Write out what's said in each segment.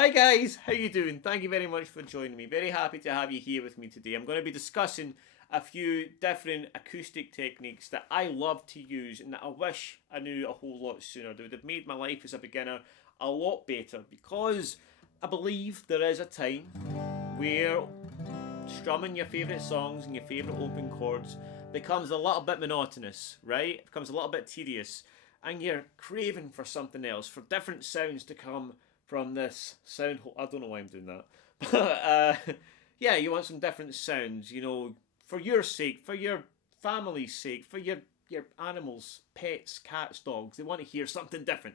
Hi guys, how you doing? Thank you very much for joining me. Very happy to have you here with me today. I'm going to be discussing a few different acoustic techniques that I love to use and that I wish I knew a whole lot sooner. They would have made my life as a beginner a lot better, because I believe there is a time where strumming your favourite songs and your favourite open chords becomes a little bit monotonous, right? It becomes a little bit tedious, and you're craving for something else, for different sounds to come from this sound hole. I don't know why I'm doing that. But yeah, you want some different sounds, you know, for your sake, for your family's sake, for your animals, pets, cats, dogs. They want to hear something different.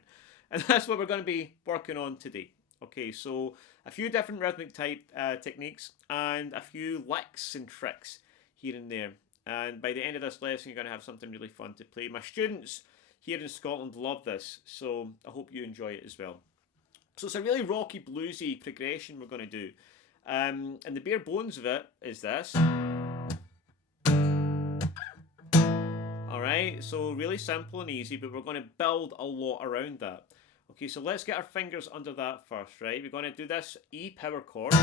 And that's what we're going to be working on today. Okay, so a few different rhythmic type techniques and a few licks and tricks here and there. And by the end of this lesson, you're going to have something really fun to play. My students here in Scotland love this, so I hope you enjoy it as well. So it's a really rocky, bluesy progression we're going to do. And the bare bones of it is this. Alright, so really simple and easy, but we're going to build a lot around that. Okay, so let's get our fingers under that first, right? We're going to do this E power chord,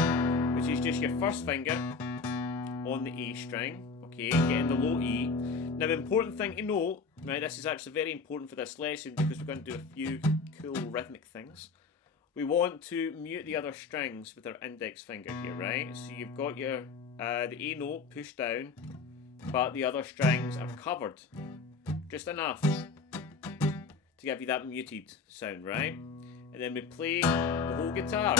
which is just your first finger on the A string. Okay, getting the low E. Now, the important thing to note, right, this is actually very important for this lesson because we're going to do a few cool rhythmic things. We want to mute the other strings with our index finger here, right? So you've got your the A note pushed down, but the other strings are covered just enough to give you that muted sound, right? And then we play the whole guitar.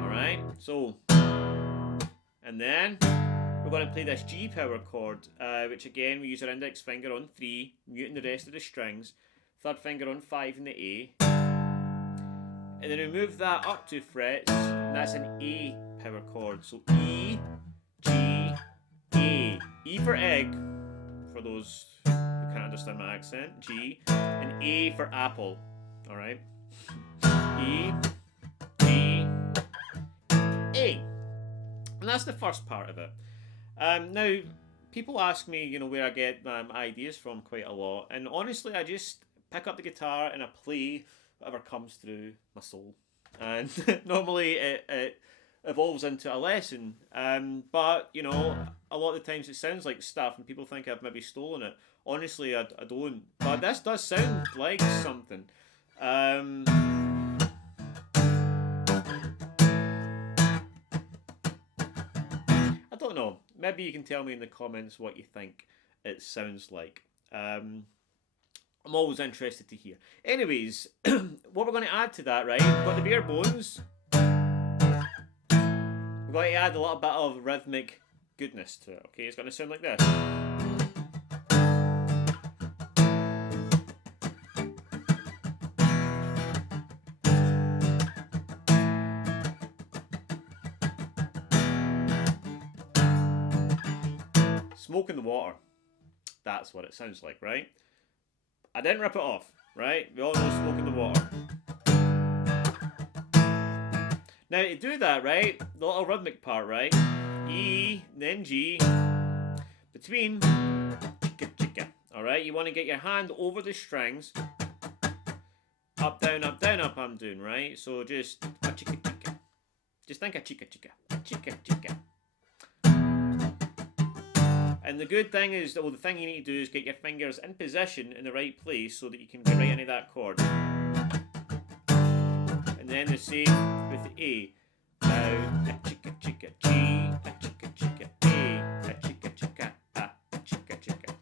Alright, so, and then we're going to play this G power chord, which again we use our index finger on 3, muting the rest of the strings, third finger on 5 in the A. And then we move that up 2 frets, and that's an A power chord. So E, G, A. E for egg, for those who can't understand my accent. G, and A for apple. Alright? E, G, A. And that's the first part of it. Now, people ask me, you know, where I get ideas from quite a lot. And honestly, I just pick up the guitar and I play whatever comes through my soul, and normally it evolves into a lesson, but you know, a lot of the times it sounds like stuff and people think I've maybe stolen it. Honestly, I don't, but this does sound like something. I don't know, maybe you can tell me in the comments what you think it sounds like. I'm always interested to hear. Anyways, what we're going to add to that, right? We've got the bare bones. We're going to add a little bit of rhythmic goodness to it. Okay, it's going to sound like this. Smoke in the water. That's what it sounds like, right? I didn't rip it off, right? We all know smoke in the water. Now to do that, right, the little rhythmic part, right? E, then G, between chicka chicka. Alright, you want to get your hand over the strings. Up, down, I'm doing, right? So just a chicka chicka. Just think a chicka chicka. A chicka chicka. And the good thing is, well, the thing you need to do is get your fingers in position in the right place so that you can get right into that chord. And then the same with the A. Now, a chicka chicka G, a chicka chicka A, a chicka chicka A, a chicka chicka.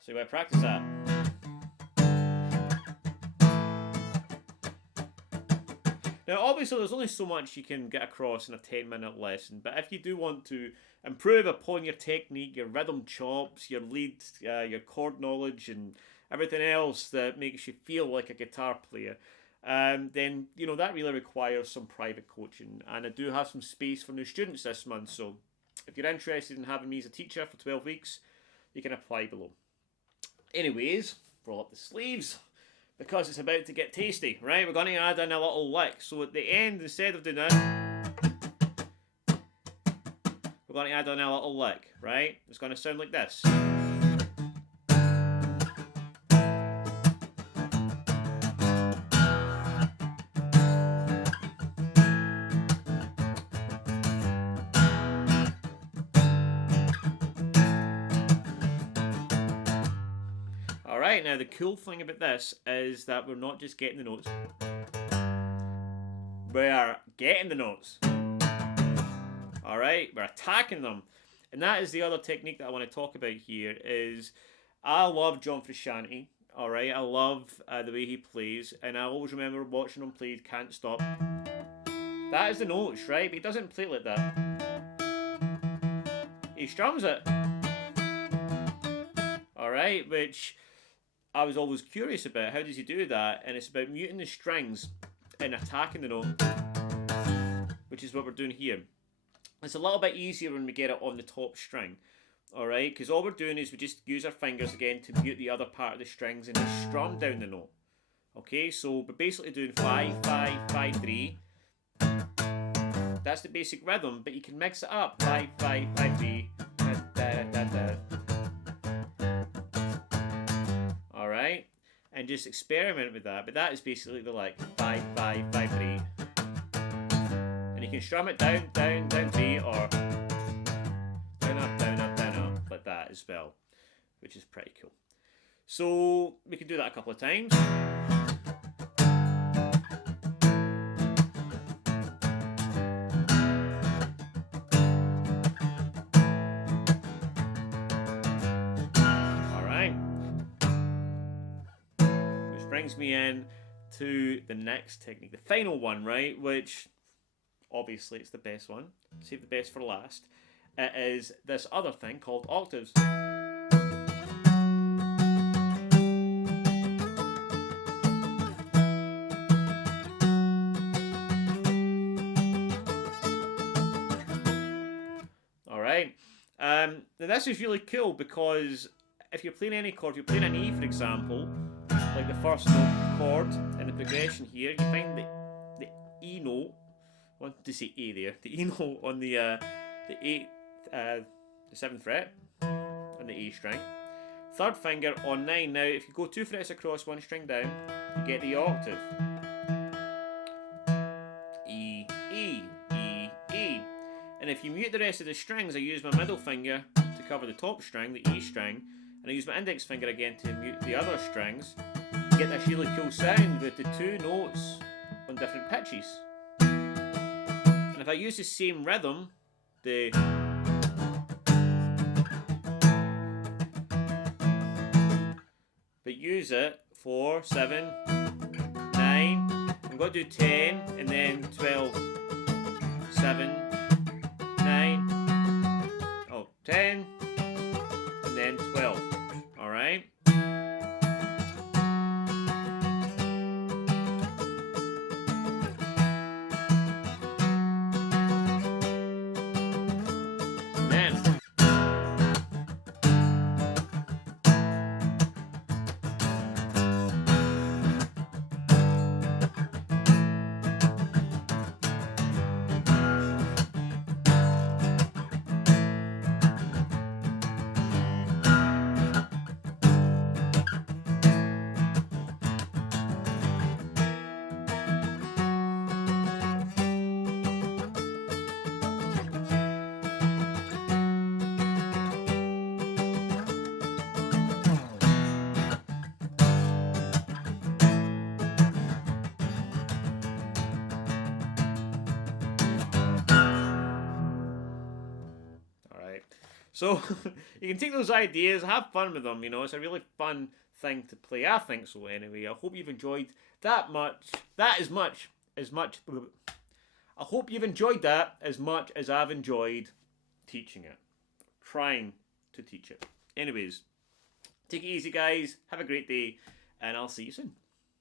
So you want to practice that. Now, obviously, there's only so much you can get across in a 10-minute lesson, but if you do want to improve upon your technique, your rhythm chops, your lead, your chord knowledge, and everything else that makes you feel like a guitar player, then, you know, that really requires some private coaching. And I do have some space for new students this month, so if you're interested in having me as a teacher for 12 weeks, you can apply below. Anyways, roll up the sleeves, because it's about to get tasty, right? We're going to add in a little lick. So at the end, instead of doing that, we're going to add in a little lick, right? It's going to sound like this. Alright, now the cool thing about this is that we're not just getting the notes. We are getting the notes. Alright, we're attacking them. And that is the other technique that I want to talk about here is I love John Frusciante. Alright, I love the way he plays, and I always remember watching him play Can't Stop. That is the notes, right? But he doesn't play it like that. He strums it. Alright, which I was always curious about. How does he do that? And it's about muting the strings and attacking the note, which is what we're doing here. It's a little bit easier when we get it on the top string. Alright, because all we're doing is we just use our fingers again to mute the other part of the strings and just strum down the note. Okay, so we're basically doing 5, 5, 5, 3. That's the basic rhythm, but you can mix it up. 5, 5, 5, 3. Da, da, da, da. Alright, and just experiment with that. But that is basically the like 5, 5, 5, 3. And you can strum it down, down, down 3, or down, up, down, up, down, up, like that as well, which is pretty cool. So we can do that a couple of times. Alright. Which brings me in to the next technique, the final one, right, which obviously it's the best one. Save the best for last. It is this other thing called octaves. Alright. Now this is really cool because if you're playing any chord, if you're playing an E for example, like the first note chord in the progression here, you find the E note, I wanted to say A there, the E note on the 7th fret on the A string. Third finger on 9. Now, if you go 2 frets across, 1 string down, you get the octave. E, E, E, E. And if you mute the rest of the strings, I use my middle finger to cover the top string, the E string, and I use my index finger again to mute the other strings. You get this really cool sound with the 2 notes on different pitches. And if I use the same rhythm, but use it for 7, 9, I'm going to do 10 and then 12, 7, 9, oh, 10 and then 12, alright? So you can take those ideas, have fun with them, you know, it's a really fun thing to play. I think so anyway. I hope you've enjoyed I hope you've enjoyed that as much as I've enjoyed teaching it. Trying to teach it. Anyways, take it easy guys, have a great day, and I'll see you soon.